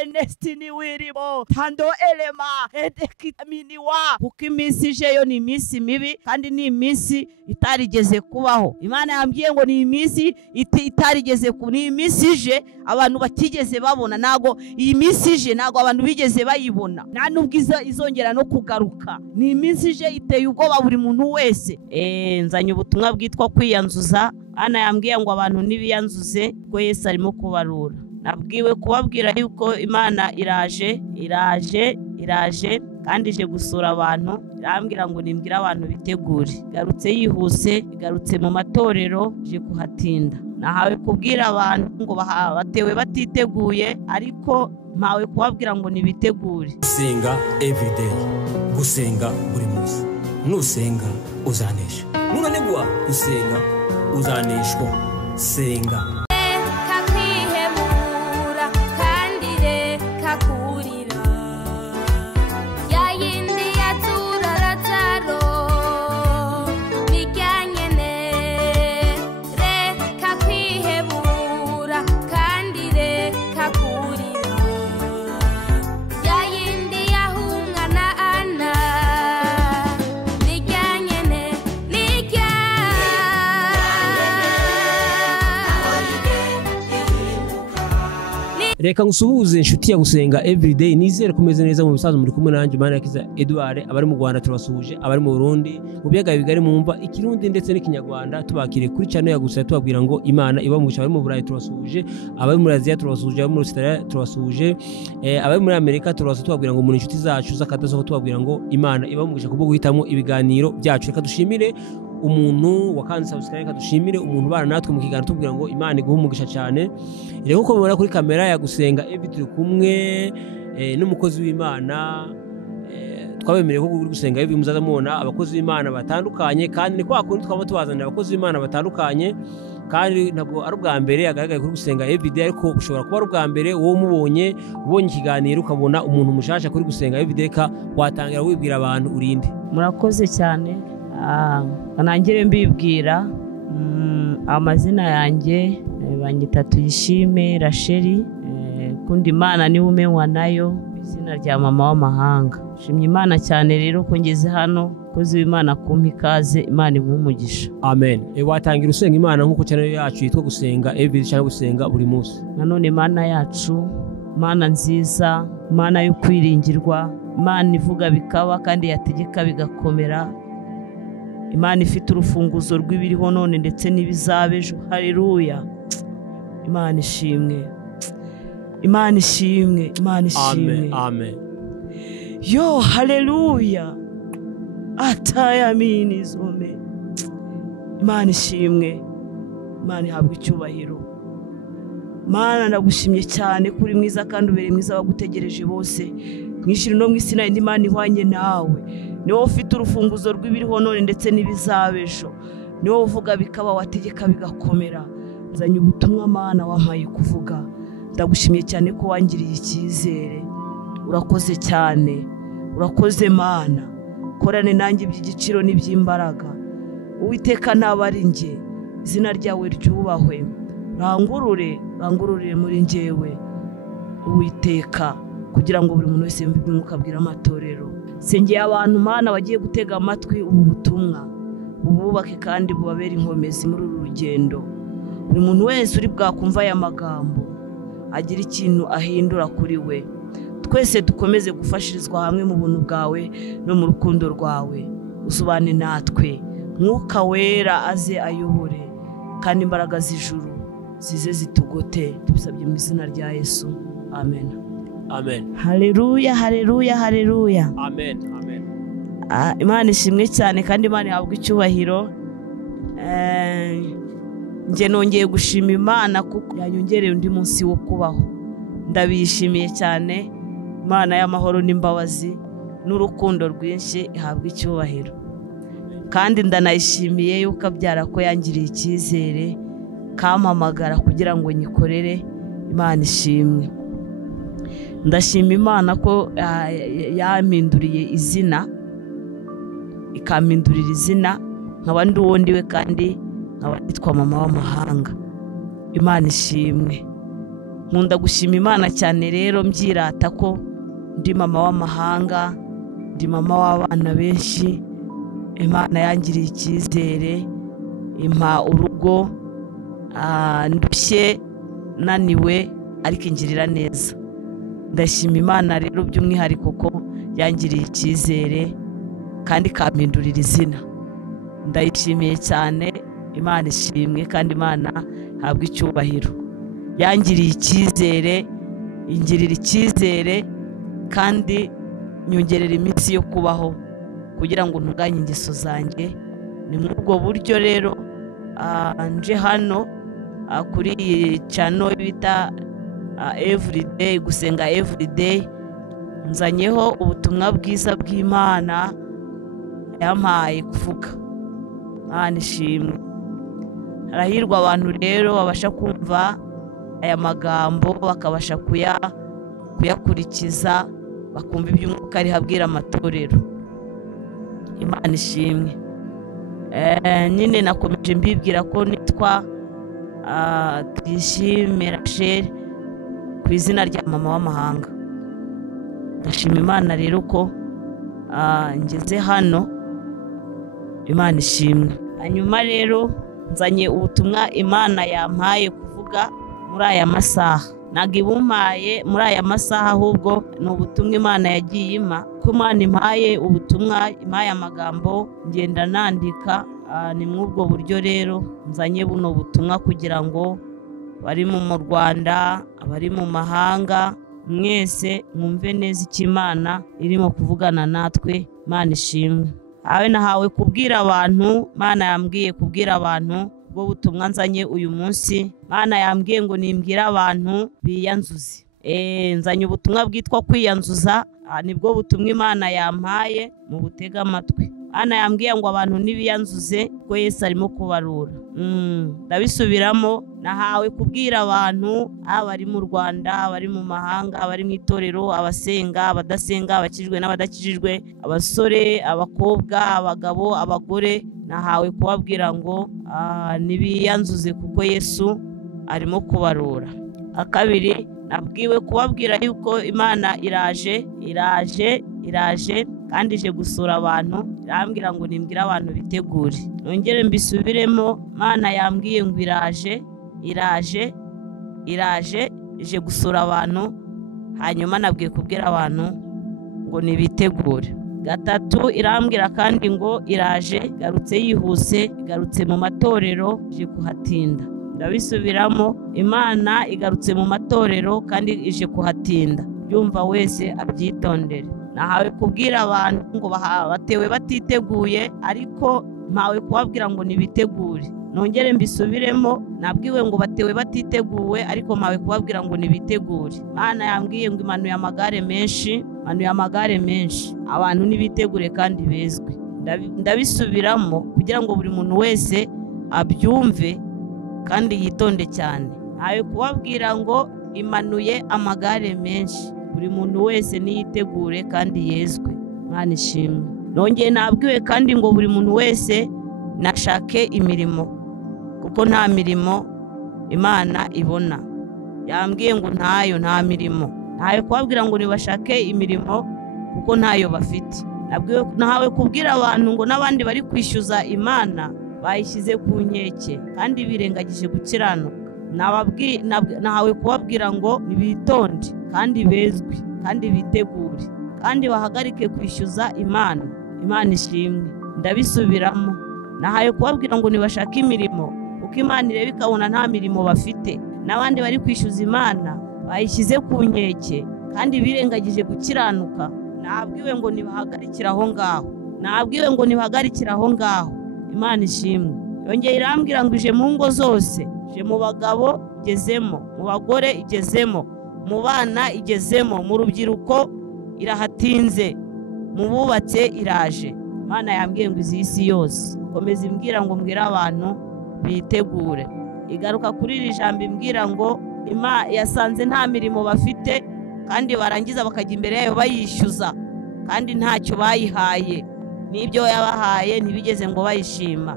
Ernestini Wiribo Tando Elema Edekitaminiwa kuko iminsi ijeyo ni iminsi mibi kandi ni iminsi itarigeze kubaho. Imana yambwiye ngo ni iminsi itarigeze ni iminsi ije abantu batigeze babona, nago iyi minsi ije nago abantu bigeze bayibona, nta nubwo izongera no kugaruka. Ni iminsi ije iteye ubwoba buri muntu wese. Nzanye ubutumwa bwitwa kwiyanzuza. Ana yambwiye ngo abantu nibiyanzuze ko Yesu arimo kubarura. Nabwiwe kubabwira yuko Imana iraje kandi ije gusura abantu. Irambwira ngo nimbwira abantu bitegure. Garutse yihuse, igarutse mu matorero, ije kuhatinda. Nahawe kubwira abantu ngo batewe batiteguye, ariko mpawe kubabwira ngo nibitegure. Gusenga everyday, gusenga buri munsi. Nusenga uzanesha. Nunanigwa gusenga uzaneshwa. Senga. Reka ngusuhuze inshuti ya gusenga everyday, nizere kumeze neza mu bisazo muri kumwe nanjye Manirakiza Edouard. Abari mu Rwanda turabasuhuje, abari mu Burundi, mu biyaga bigari mumva ikirundi ndetse n'ikinyarwanda, tubakire kuri channel ya gusa tubabwira ngo Imana iba mu bari mu Burayi turabasuhuje, abari muri Aziya turabasuhuje, abari muri Australia turabasuhuje, abari muri Amerika turabasuhuje, tubabwira ngo mu inshuti zacu zakadaso tubabwira ngo Imana iba mu kubwo guhitamo ibiganiro byacu. Reka dushimire umuntu wakanze subscribe, kadushimire umuntu bana natwe mu kiganiro tubwira ngo Imana iguhe umugisha cyane. Rero uko mubona kuri kamera ya gusenga turi kumwe n'umukozi w'Imana, twabemereye ko gusenga muzaza mubona abakozi b'Imana batandukanye, kandi ni kwa kundi twaba tubazanira abakozi b'Imana batandukanye, kandi ntabwo ari ubwa mbere agaragaye kuri gusenga everyday, ariko ushobora kuba ari ubwa mbere wowe ubonye ikiganiro ukabona umuntu mushasha kuri gusenga everyday, watangira wibwira abantu urinde. Murakoze cyane. Nanjye mbibwira amazina yanjye banyita Tuyishime Rachel, kundi Imana ni umenywa nayo izina rya mama w'amahanga. Shimye Imana cyane rero ko ngeze hano, kozi w'Imana kumpa ikaze, Imana imumugisha. Amen. Watangira usenga Imana nkuko channel yacu yitwa gusenga every cyangwa gusenga buri munsi. Nanone Imana yacu, Imana nziza, Imana yo kwiringirwa, Imana ivuga bikaba kandi yategeka bigakomera, Imana ifite urufunguzo rw'ibiriho none ndetse n'ibizabejo. Haleluya. Imana ishimwe, Imana ishimwe, Imana ishimwe. Amen. Yo, haleluya. Atayamini zome. Imana ishimwe, Imana ihabwa icyubahiro. Mana ndagushimye cyane kuri mwiza kandi ubere mwiza bagutegereje bose. Mwishiri no mwisina indi Imana ihwanye nawe. Niwo ufite urufunguzo rw'ibiriho none ndetse n'ibizabejo. Niwo uvuga bikaba wategeka bigakomera. Nzanye ubutumwa Mana wampaye kuvuga. Ndagushimye cyane ko wangiriye icyizere. Urakoze cyane. Urakoze Mana. Korane nanjye by'igiciro n'iby'imbaraga. Uwiteka nabari nge. Izina ryawe ryubahwe. Rangurure muri njyewe. Uwiteka kugira ngo buri muntu wese yumve ibyo abwira amatorero. Sengeye abantu Mana bagiye gutega amatwi ubu butumwa, ububake kandi bubabere inkomezi muri uru rugendo. Buri muntu wese uri bwakumva aya magambo agira ikintu ahindura kuri we. Twese dukomeze gufashirizwa hamwe mu buntu bwawe no mu rukundo rwawe. Usubane natwe, Mwuka Wera aze ayobore, kandi imbaraga z'ijuru zize zitugote. Tubisabye mu izina rya Yesu. Amen. Amen. Haleluya, haleluya, haleluya. Amen. Amen. Imana ishimwe cyane kandi Imana ihabwa icyubahiro. Nje nongeye gushima Imana kuko yanyongereye undi munsi wo kubaho. Ndabishimiye cyane. Imana y'amahoro n'imbabazi n'urukundo rwinshi ihabwa icyubahiro. Kandi ndanayishimiye yuko abyara ko yangiriye icyizere, kampamagara kugira ngo nyikorere. Imana ishimwe. Ndashima Imana ko yampinduriye izina, ikampindurira izina nkaba ndi uwo ndiwe kandi nkaba nitwa mama w'amahanga. Imana ishimwe. nkunda gushima Imana cyane rero mbyirata ko ndi mama w'amahanga, ndi mama w'abana benshi. Imana yangiriye icyizere, impa urugo, ndushye naniwe ariko ingirira neza. Ndashima Imana rero by'umwihariko ko yangiriye icyizere kandi kampindurira izina. Ndayishimiye cyane, Imana ishimwe kandi Imana habwa icyubahiro. Yangiriye icyizere, ingirira icyizere kandi nyongerera iminsi yo kubaho kugira ngo ntunganye ingeso zanjye. Ni muri ubwo buryo rero nje hano kuri iyi channel bita everyday, gusenga everyday, nzanyeho ubutumwa bwiza bw'Imana yampaye kuvuga. Imana ishimwe. Harahirwa abantu rero babasha kumva aya magambo bakabasha kuyakurikiza, bakumva iby'umwuka ari habwira amatorero. Imana ishimwe. Nyine nakomeje mbibwira ko nitwa Tuyishime Rachel ku izina rya mama w'amahanga. Ndashima Imana rero ko ngeze hano. Imana ishimwe. Hanyuma rero nzanye ubutumwa Imana yampaye kuvuga muri aya masaha. Ntabwo ibumpaye muri aya masaha, ahubwo ni ubutumwa Imana yagiye impa. Ko Imana impaye ubutumwa, impaye amagambo, ngenda nandika. Ni muri ubwo buryo rero nzanye buno butumwa kugira ngo bari mu Rwanda, abari mu mahanga, mwese mwumve neza icyo Imana irimo kuvugana natwe. Imana ishimwe. Nahawe kubwira abantu, Imana yambwiye kubwira abantu ubwo butumwa nzanye uyu munsi. Imana yambwiye ngo nimbwire abantu biyanzuze. Nzanye ubutumwa bwitwa kwiyanzuza. Nibwo butumwa Imana yampaye mu butega amatwi. Imana yambwiye ngo abantu nibiyanzuze ko Yesu arimo kubarura. Ndabisubiramo, nahawe kubwira abantu, abari mu Rwanda, abari mu mahanga, abari mu itorero, abasenga, abadasenga, abakijijwe n'abadakijijwe, abasore, abakobwa, abagabo, abagore. Nahawe kubabwira ngo nibiyanzuze kuko Yesu arimo kubarura. Akabiri, nabwiwe kubabwira yuko Imana iraje kandi ije gusura abantu. Irambwira ngo nimbwire abantu bitegure. Nongere mbisubiremo, Imana yambwiye ngo iraje ije gusura abantu. Hanyuma nabwiye kubwira abantu ngo nibitegure. Gatatu, irambwira kandi ngo iraje, igarutse yihuse, igarutse mu matorero, ije kuhatinda. Ndabisubiramo, Imana igarutse mu matorero kandi ije kuhatinda. Byumva wese abyitondere. Nahawe kubwira abantu ngo batewe batiteguye, ariko mpawe kubabwira ngo nibitegure. Nongere mbisubiremo, nabwiwe ngo batewe batiteguwe, ariko mpawe kubabwira ngo nibitegure. Imana yambwiye ngo imanuye amagare menshi, abantu nibitegure kandi bezwe. Ndabisubiramo kugira ngo buri muntu wese abyumve kandi yitonde cyane. Nawe kubabwira ngo imanuye amagare menshi, buri muntu wese niyitegure kandi yezwe. Imana ishimwe. Nongeye nabwiwe kandi ngo buri muntu wese nashake imirimo, kuko nta mirimo Imana ibona. Yambwiye ngo nta mirimo. Nawe kubabwira ngo nibashake imirimo kuko ntayo bafite. Nahawe kubwira abantu ngo n'abandi bari kwishyuza Imana bayishyize ku nkeke kandi birengagije gukiranuka. Nahawe kubabwira ngo nibitonde kandi bezwe kandi bitegure kandi bahagarike kwishyuza Imana. Imana ishimwe. Ndabisubiramo, nahawe kubabwira ngo nibashake imirimo kuko Imana ireba ikabona nta mirimo bafite. N'abandi bari kwishyuza Imana bayishyize ku nkeke kandi birengagije gukiranuka. Nabwiwe ngo nibahagarikire aho ngaho. Imana ishimwe. Yongeye irambwira ngo ije mu ngo zose, ije mu bagabo igezemo, mu bagore igezemo, mu bana igezemo, mu rubyiruko irahatinze, mu bubatse iraje. Imana yambwiye ngo izi isi yose. Komeza imbwira ngo mbwire abantu bitegure. Igaruka kuri iri jambo imbwira ngo yasanze nta mirimo bafite kandi barangiza bakajya imbere yayo bayishyuza kandi ntacyo bayihaye. N'ibyo yabahaye ntibigeze ngo bayishima.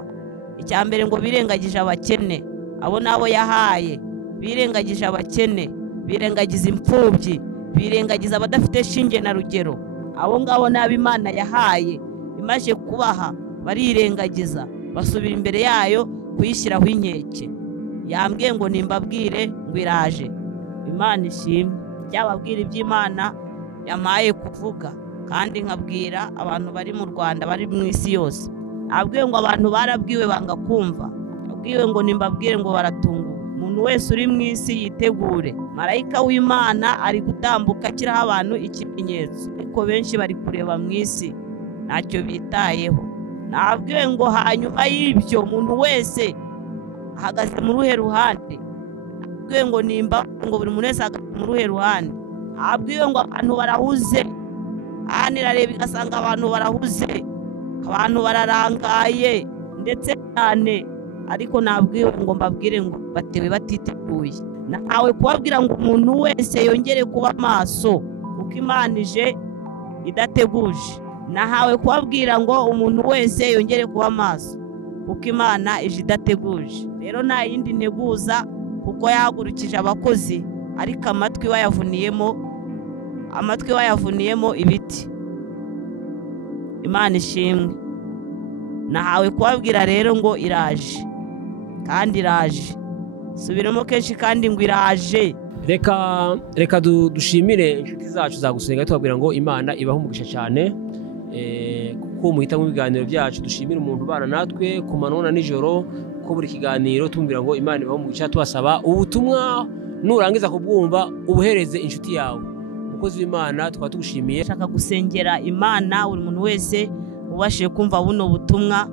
Icya mbere ngo birengagije abakene, abo nabo yahaye birengagije abakene. birengagiza imfubyi, birengagiza abadafite shinge na rugero. Abo ngabo n'abo Imana yahaye imaze kubaha barirengagiza, basubira imbere yayo kuyishyiraho inkeke. Yambwiye ngo nimbabwire ngo iraje. Imana ishimwe. Byababwira iby'Imana yamaye kuvuga, kandi nkabwira abantu bari mu Rwanda, bari mu isi yose. Abwiye ngo abantu barabwiwe banga kumva, abwiwe ngo nimbabwire ngo baratunguwe. Umuntu wese uri mu isi yitegure, marayika w'Imana ari gutambuka akiraho abantu ikimenyetso, ariko benshi bari kureba mu isi ntacyo bitayeho. Nabwiwe ngo hanyuma y'ibyo umuntu wese ahagaze mu ruhe ruhande. Abwiwe ngo nimba ngo buri muntu wese ahagaze mu ruhe ruhande. Abwiwe ngo abantu barahuze, hano irareba igasanga abantu barahuze, abantu bararangaye ndetse cyane, ariko nabwiwe ngo mbabwire ngo batewe batiteguye. Nahawe kubabwira ngo umuntu wese yongere kuba maso kuko Imana ije idateguje. Nahawe kubabwira ngo umuntu wese yongere kuba maso kuko Imana ije idateguje. Rero nta yindi nteguza, kuko yahagurukije abakozi ariko amatwi bayavuniyemo ibiti. Imana ishimwe. Nahawe kubabwira rero ngo iraje, kandi iraje. Subiramo kenshi kandi ngo iraje. Reka dushimire inshuti zacu za Gusenga, tubabwira ngo Imana ibaho umugisha cyane, kuko muhita mu biganiro byacu. Dushimire umuntu ubana natwe ku manywa na nijoro, ko buri kiganiro tumubwira ngo Imana ibaho umugisha. Tubasaba ubutumwa nurangiza kubwumva ubuhereze inshuti yawe. Umukozi w'Imana tukaba tugushimiye. Shaka gusengera Imana buri muntu wese ubashije kumva buno butumwa.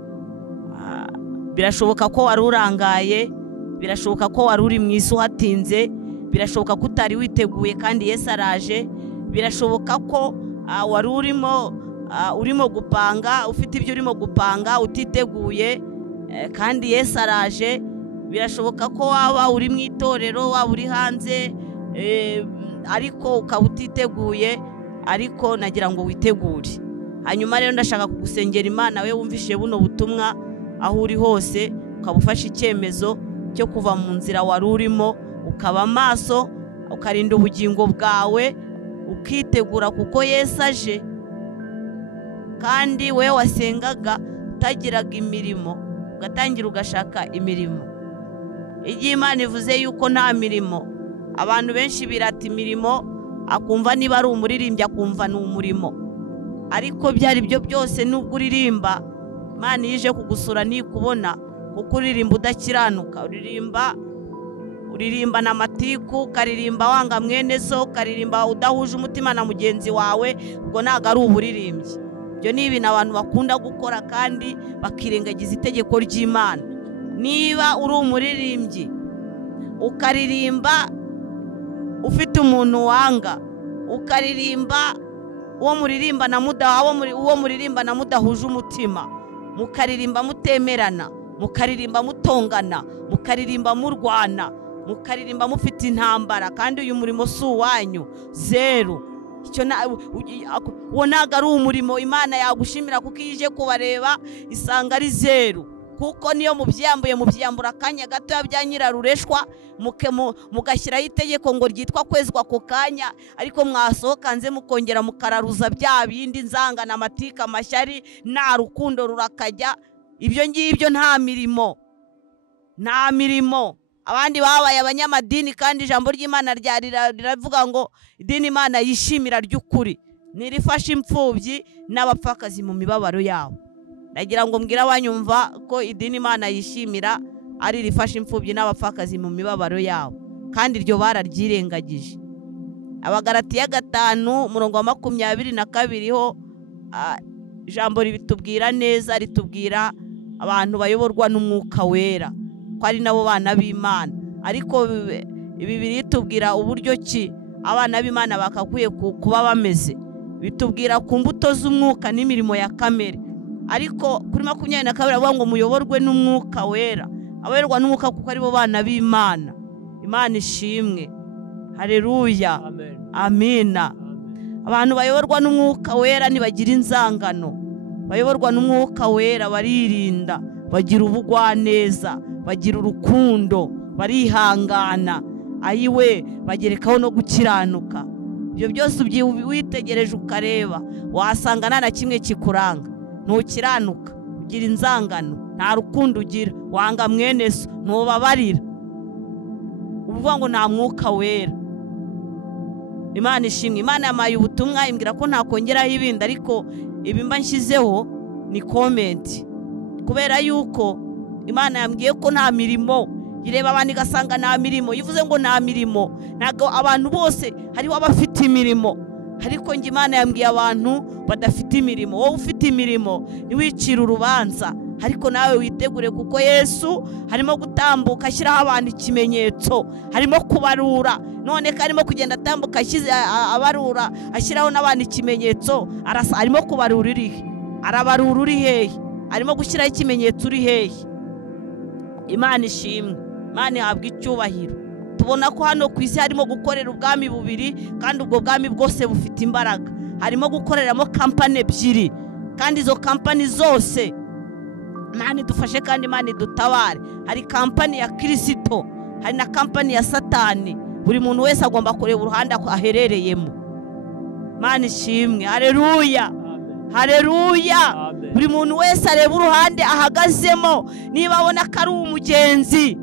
Birashoboka ko wari urangaye, birashoboka ko wari uri mu isi uhatinze, birashoboka ko utari witeguye kandi Yesu araje. Birashoboka ko wari urimo gupanga, ufite ibyo urimo gupanga utiteguye, kandi Yesu araje. Birashoboka ko waba uri mu itorero, waba uri hanze, ariko ukaba utiteguye, ariko nagira ngo witegure. Hanyuma rero ndashaka kugusengera Imana we wumvishe buno butumwa aho uri hose, ukaba ufashe icyemezo cyo kuva mu nzira wari urimo, ukaba maso, ukarinda ubugingo bwawe, ukitegura kuko Yesu aje. Kandi we wasengaga utagiraga imirimo, ugatangira ugashaka imirimo. Igihe Imana ivuze yuko nta mirimo, abantu benshi birata imirimo, akumva niba ari umuririmbyi akumva ni umurimo. Ariko byari byo byose nubwo uririmba, Imana yije kugusura nikubona, kuko uririmba udakiranuka, uririmba na matiku, ukaririmba wanga mwene so, ukaririmba udahuje umutima na mugenzi wawe, ubwo ntago ari uburirimbyi. Ibyo ni ibintu abantu bakunda gukora kandi bakirengagiza itegeko ry'Imana. Niba uri umuririmbyi ukaririmba ufite umuntu wanga, ukaririmba uwo muririmba na mudahuje umutima, mukaririmba mutemerana, mukaririmba mutongana, mukaririmba murwana, mukaririmba mufite intambara, kandi uyu murimo si uwanyu, zeru. Uwo ntago ari umurimo Imana yagushimira, kuko iyo ije kubareba isanga ari zeru. Kuko niyo mubyambura akanya gatoya bya nyirarureshwa, mugashyiraho itegeko ngo ryitwa kwezwa ako kanya, ariko mwasohokanze mukongera mukararuza bya bindi, nzangana, amatika, amashyari, nta rukundo rurakajya. Ibyo ngibyo nta mirimo. Abandi babaye abanyamadini, kandi ijambo ry'Imana riravuga ngo idini Imana yishimira ry'ukuri nirifasha imfubyi n'abapfakazi mu mibabaro yabo. Nagira ngo mbwira abanyumva ko idini Imana yishimira ari rifasha imfubyi n'abapfakazi mu mibabaro yabo, kandi iryo bararyirengagije. Abagalatiya 5:22 ho ijambo ribitubwira neza, ritubwira abantu bayoborwa n'Umwuka Wera ko ari nabo bana b'Imana. Ariko Bibiliya itubwira uburyo ki abana b'Imana bakakwiye kuba bameze, bitubwira ku mbuto z'umwuka n'imirimo ya kamere. Ariko kuri 22 bavuga ngo muyoborwe n'Umwuka Wera. Abayoborwa n'Umwuka kuko ari bo bana b'Imana. Imana ishimwe. Haleluya. Amina. Abantu bayoborwa n'Umwuka Wera ntibagira inzangano, bayoborwa n'Umwuka Wera baririnda, bagira ubugwaneza, bagira urukundo, barihangana. ayiwe bagerekaho no gukiranuka. Ibyo byose witegereje ukareba wasanga nta na kimwe kikuranga. Ntukiranuka, ugira inzangano, nta rukundo ugira, wanga mwene so, ntubabarira, uvuga ngo nta mwuka wera. Imana ishimwe. Imana yamaye ubutumwa imbwira ko ntakongeraho ibindi, ariko ibimba nshyizeho ni comment, kubera yuko Imana yambwiye ko nta mirimo. Ireba abantu igasanga nta mirimo. Yivuze ngo nta mirimo, ntago abantu bose hariho abafite imirimo, ariko nge Imana yambwiye abantu badafite imirimo. Wowe ufite imirimo niwicira urubanza, ariko nawe witegure, kuko Yesu harimo gutambuka ashyiraho abantu ikimenyetso, harimo kubarura. None karimo kugenda atambuka abarura, ashyiraho n'abandi ikimenyetso. Arimo kubarura irihe? Arabarura uri hehe? Arimo gushyiraho ikimenyetso uri hehe? Imana ishimwe. Imana ihabwa icyubahiro. Tubona ko hano ku isi harimo gukorera ubwami bubiri, kandi ubwo bwami bwose bufite imbaraga. Harimo gukoreramo kampani ebyiri, kandi izo kampani zose Imana idufashe kandi Imana idutabare. Hari kampani ya Kristo, hari na kampani ya Satani. Buri muntu wese agomba kureba uruhande aherereyemo. Imana ishimwe. Haleluya, haleluya. Buri muntu wese areba uruhande ahagazemo. Niba abona ko ari umugenzi,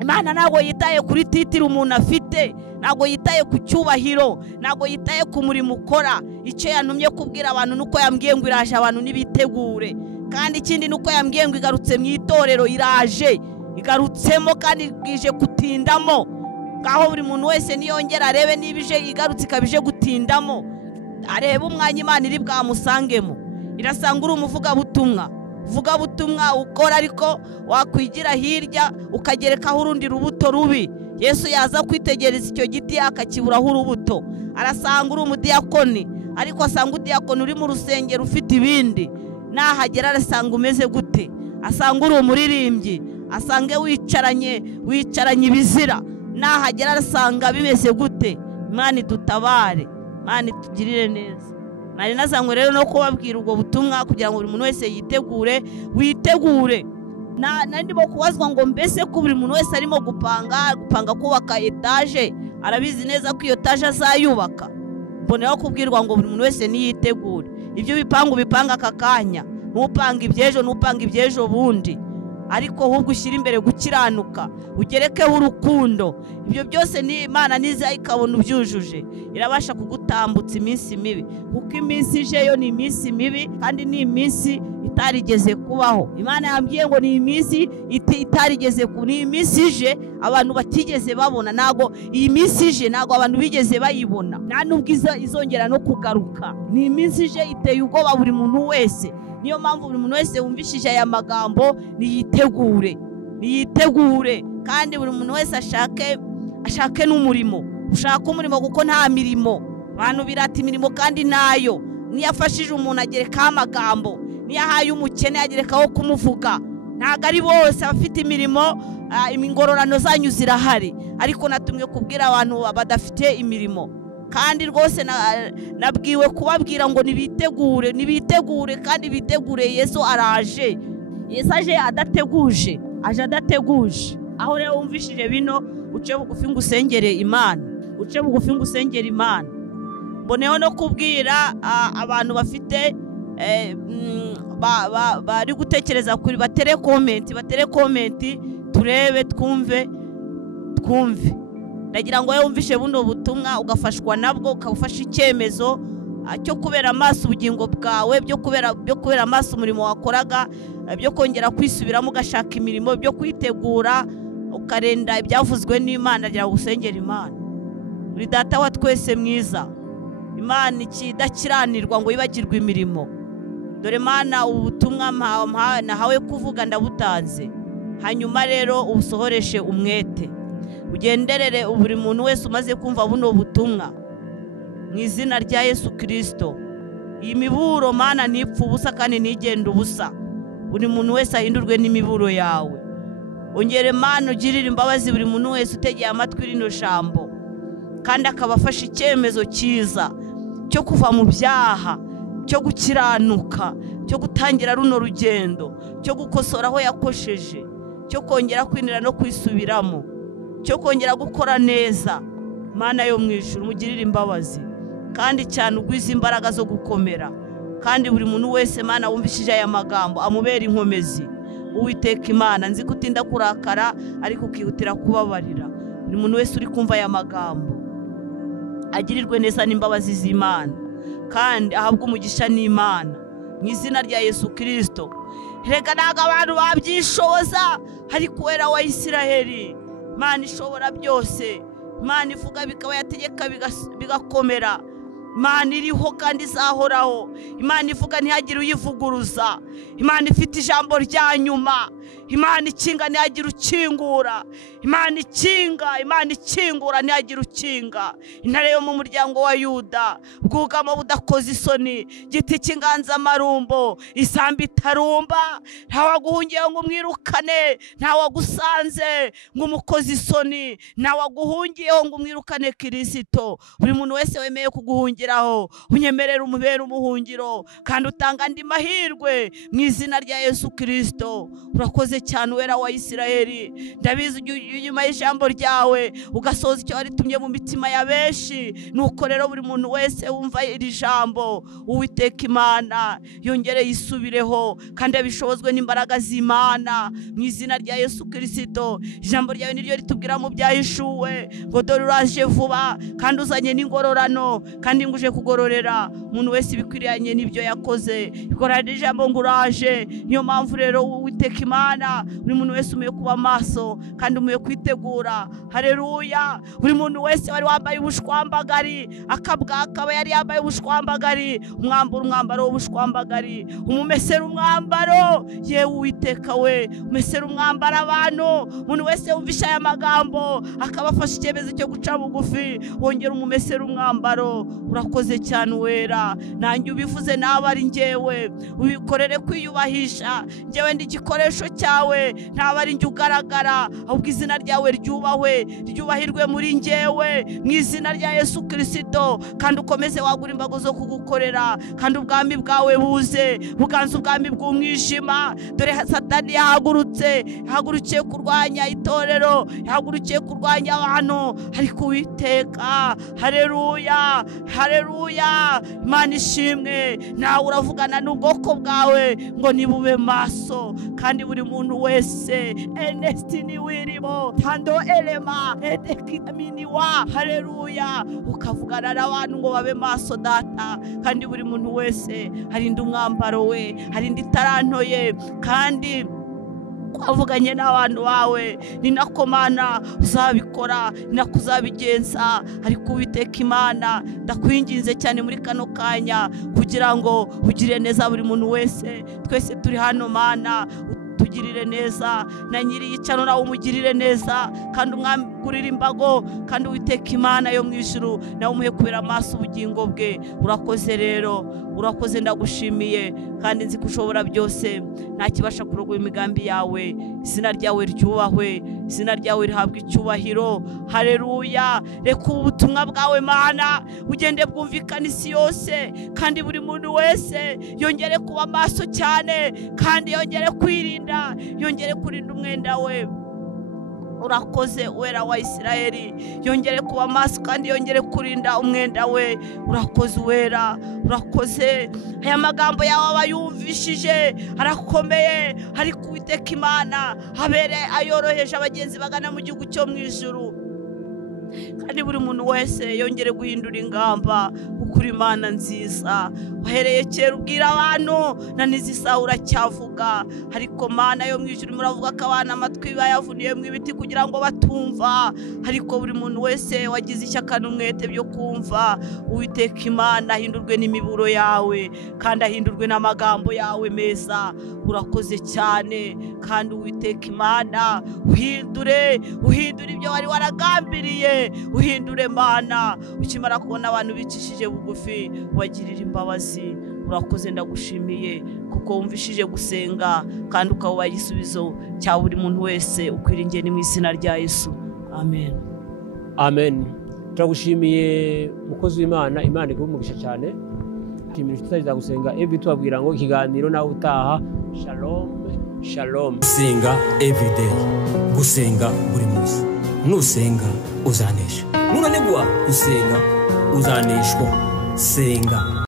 Imana ntabwo yitaye kuri titiri umuntu afite, ntabwo yitaye ku cyubahiro, ntabwo yitaye ku murimo ukora. Icyo yantumye kubwira abantu nuko yambwiye ngo iraje abantu nibitegure, kandi ikindi nuko yambwiye ngo igarutse mu itorero. Iraje, igarutsemo kandi bwije gutindamo. Ngaho buri muntu wese niyongera arebe niba ije igarutse ikabije gutindamo, arebe umwanya Imana iri bwamusangemo. Irasanga uri umuvugabutumwa, vugabutumwa ukora, ariko wakwigira hirya ukagerekaho urundi rubuto rubi. Yesu yaza kwitegereza icyo giti akakiburaho urubuto. Arasanga uri umudiyakoni, ariko asanga udiyakoni uri mu rusengero ufite ibindi. Nahagera arasanga umeze gute? Asanga uri umuririmbyi, asange wicaranye ibizira. Nahagera arasanga bimeze gute? Imana idutabare, Imana itugirire neza. Nari nazanywe rero no kubabwira ubwo butumwa kugira ngo buri muntu wese witegure. Ndimo kubazwa ngo mbese ko buri muntu wese arimo gupanga kubaka etaje, arabizi neza ko iyo etaje azayubaka. Mboneyeho kubwirwa ngo buri muntu wese niyitegure. Ibyo bipanga aka kanya, ntupanga ibyejo bundi, ariko ahubwo ushyira imbere gukiranuka, ugerekeho urukundo. Ibyo byose ni Imana niza ikabona ubyujuje, irabasha kugutambutsa iminsi mibi, kuko iminsi ije yo ni iminsi mibi, kandi ni iminsi itarigeze kubaho. Imana yambwiye ngo ni iminsi itarigeze ni iminsi ije abantu batigeze babona. Nago iyi minsi ije nago abantu bigeze bayibona, nta nubwo izongera no kugaruka. Ni iminsi ije iteye ubwoba buri muntu wese. Niyo mpamvu buri muntu wese wumvishije aya magambo niyitegure, kandi buri muntu wese ashake n'umurimo. Ushaka umurimo kuko nta mirimo. Abantu birata imirimo kandi nayo. Niyo afashije umuntu agerekaho amagambo, niyo ahaye umukene agerekaho kumuvuga. Ntabwo ari bose abafite imirimo. Ingororano zanyu zirahari, ariko natumwe kubwira abantu badafite imirimo. Kandi rwose nabwiwe kubabwira ngo nibitegure kandi bitegure. Yesu araje. Yesu aje adateguje, aje adateguje. Aho rero wumvishije bino, uce bugufi ngo usengere Imana, Mboneyeho no kubwira abantu bafite bari gutekereza kuri batere comment turebe twumve. Ndagira ngo wumvishe buno butumwa ugafashwa nabwo, ukafasha icyemezo cyo kubera amaso ubugingo bwawe, byo kubera amaso umurimo wakoraga, byo kongera kwisubiramo ugashaka imirimo, byo kwitegura ukarenda ibyavuzwe n'Imana. Ndagira ngo usengere Imana. Uri data wa twese mwiza, Imana ikidakiranirwa ngo yibagirwe imirimo. Dore Mana, ubutumwa nahawe kuvuga ndabutanze, hanyuma rero ubusohoreshe umwete. Ugenderere buri muntu wese umaze kumva buno butumwa mu izina rya Yesu Kristo. Iyi miburo Mana ntipfa ubusa kandi ntigenda ubusa. Buri muntu wese ahindurwe n'imiburo yawe. Ongere Mana ugirire imbabazi buri muntu wese utegeye amatwi rino jambo, kandi akabafasha icyemezo cyiza cyo kuva mu byaha, cyo gukiranuka, cyo gutangira runo rugendo, cyo gukosora aho yakosheje, cyo kongera kwinira no kwisubiramo. cyo kongera gukora neza. Mana yo mu ijuru, mugirire imbabazi kandi cyane ugwiza imbaraga zo gukomera, kandi buri muntu wese Mana wumvishije aya magambo amubera inkomezi. Uwiteka Imana, nzi kutinda kurakara ariko ukihutira kubabarira. Buri muntu wese uri kumva aya magambo agirirwe neza n'imbabazi z'Imana kandi ahabwe umugisha n'Imana mu izina rya Yesu Kristo. Rega ntago abantu babyishoboza, ariko wera wa Isiraheli, Imana ishobora byose, Imana ivuga bikaba, yategeka bigakomera. Imana iriho kandi izahoraho. Imana ivuga ntihagire uyivuguruza. Imana ifite ijambo rya nyuma. Imana ikinga ntihagire ukingura. Imana ikinga, Imana ikingura ntihagire ukinga. Intare yo mu muryango wa Yuda, bwugamo budakoze isoni, giti cy'inganzamarumbo, isambi itarumba, ntawaguhungiyeho ngo umwirukane, ntawagusanze ngo umukoze isoni, ntawaguhungiyeho ngo umwirukane Kristo. Buri muntu wese wemeye kuguhungiraho, unyemerera umubera umuhungiro kandi utanga andi mahirwe mu izina rya Yesu Kristo. Urakoze cyane wera wa Isiraheli, ndabizi inyuma y'ijambo ryawe ugasoza icyo waritumye mu mitima ya benshi. Nuko rero buri muntu wese wumva iri jambo, Uwiteka Imana yongere yisubireho kandi abishobozwe n'imbaraga z'Imana mu izina rya Yesu Kristo. Ijambo ryawe niryo ritubwira mu byahishuwe ngo dore uraje vuba kandi uzanye n'ingororano kandi nguje kugororera umuntu wese ibikwiranye n'ibyo yakoze. Ikorana ijambo ngo uraje. Niyo mpamvu rero Uwiteka Imana, buri muntu wese umuye kuba maso kandi umuye kwitegura. Haleluya. Buri muntu wese wari wambaye ubushwambagari akaba yari yambaye ubushwambagari, umwambaro w'ubushwambagari, umumesera umwambaro. Yewe Uwiteka we, umesera umwambaro abantu. Umuntu wese wumvisha aya magambo akabafasha icyemezo cyo guca bugufi, wongera umumesera umwambaro. Urakoze cyane wera. Nanjye ubivuze nawe ari njyewe, ubikorere kwiyubahisha. Njyewe ndi igikoresho cyawe, ntabwo ari njye ugaragara, ahubwo izina ryawe ryubahirwe muri njyewe mu izina rya Yesu Kristo. Kandi ukomeze wagura imbago zo kugukorera, kandi ubwami bwawe buze buganza ubwami bw'umwijima. Dore Satani yahagurukiye kurwanya itorero, yahagurukiye kurwanya abantu, ariko Uwiteka, haleluya, haleluya, Imana ishimwe. Nawe uravugana n'ubwoko bwawe ngo nibube maso, kandi buri muntu wese Ernestine wirimo tando elema edekitamiwa, haleluya, ukavugana n'abantu ngo babe maso data. Kandi buri muntu wese harinde umwambaro we, harinde itaranto ye, kandi wavuganye n'abantu bawe ni nako Mana uzabikora, ni nako uzabigenza. Ariko Uwiteka Imana, ndakwinginze cyane muri kano kanya kugira ngo ugire neza buri muntu wese. Twese turi hano Mana, tugirire neza, na nyiri yicano nawe umugirire neza, kandi umwagurire imbago. Kandi Uwiteka Imana yo mu ijuru nawe umuhe kubera amaso ubugingo bwe. Urakoze rero, urakoze, ndagushimiye kandi nzi ko ushobora byose, nta kibasha kurogoya imigambi yawe. Izina ryawe ryubahwe, izina ryawe rihabwa icyubahiro. Haleluya. Reka ubutumwa bwawe Mana ugende bwumvikana isi yose, kandi buri muntu wese yongere kuba maso cyane, kandi yongere kwirinda, yongere kurinda umwenda we. Urakoze wera wa Isiraheli, yongere kuba maso kandi yongere kurinda umwenda we. Urakoze wera, urakoze. Aya magambo yawe abayumvishije arakomeye, ariko Uwiteka Imana habere ayoroheje abagenzi bagana mu gihugu cyo mu ijuru. Kandi buri muntu wese yongere guhindura ingamba, ukuri Imana nziza. Wahereye kera ubwira abantu, na nizisa uracyavuga, ariko Mana yo mu ijuru muravuga ko abana amatwi bayavuniye mu ibiti kugira ngo batumva. Ariko buri muntu wese wagize ishyaka n'umwete byo kumva, Uwiteka Imana ahindurwe n'imiburo yawe, kandi ahindurwe n'amagambo yawe meza. Urakoze cyane, kandi Uwiteka Imana uhindure ibyo wari waragambiriye, uhindure Mana. Ukimara kubona abantu bicishije bugufi, wagirira imbabazi. Urakoze, ndagushimiye kuko wumvishije gusenga kandi ukaba igisubizo cya buri muntu wese ukwiringiye ni mu izina rya Yesu. Amen. Amen. Turagushimiye mukozi w'Imana, Imana igumugisha cyane. Kimira tutaza gusenga every tubabwira ngo ikiganiro nawe utaha. Shalom, shalom. Gusenga everyday, gusenga buri munsi. nusenga uzanesha, nunanigwa gusenga uzaneshwa. Senga.